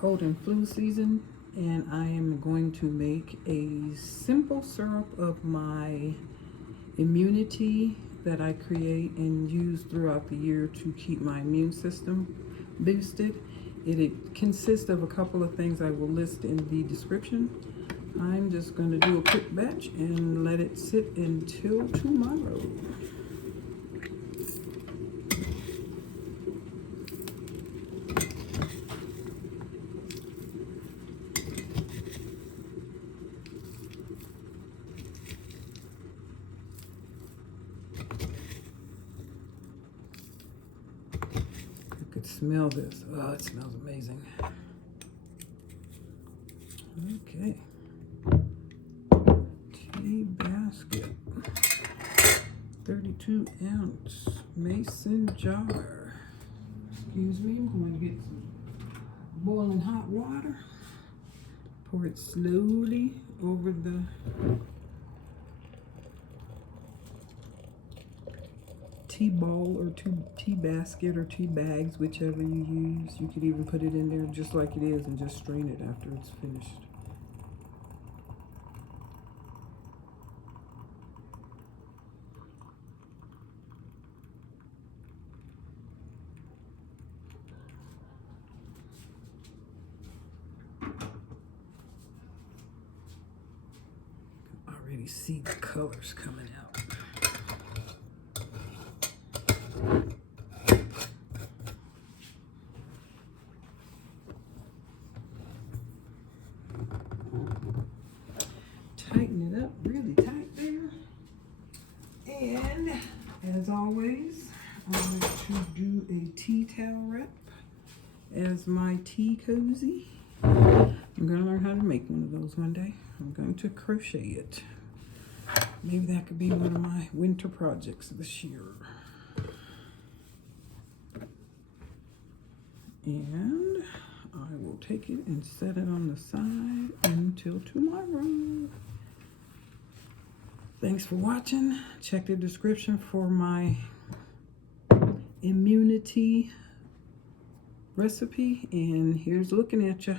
cold and flu season, and I am going to make a simple syrup of my immunity that I create and use throughout the year to keep my immune system boosted. It consists of a couple of things I will list in the description. I'm just going to do a quick batch and let it sit until tomorrow. Smell this. Oh, it smells amazing. Okay. Tea basket. 32 ounce mason jar. Excuse me, I'm going to get some boiling hot water. Pour it slowly over the tea ball or tea basket or tea bags, whichever you use. You could even put it in there just like it is and just strain it after it's finished. I can already see the colors coming out. Tighten it up really tight there. And as always, I'm going to do a tea towel wrap as my tea cozy. I'm going to learn how to make one of those one day. I'm going to crochet it. Maybe that could be one of my winter projects this year. And I will take it and set it on the side until tomorrow. Thanks for watching. Check the description for my immunity recipe. And here's looking at you.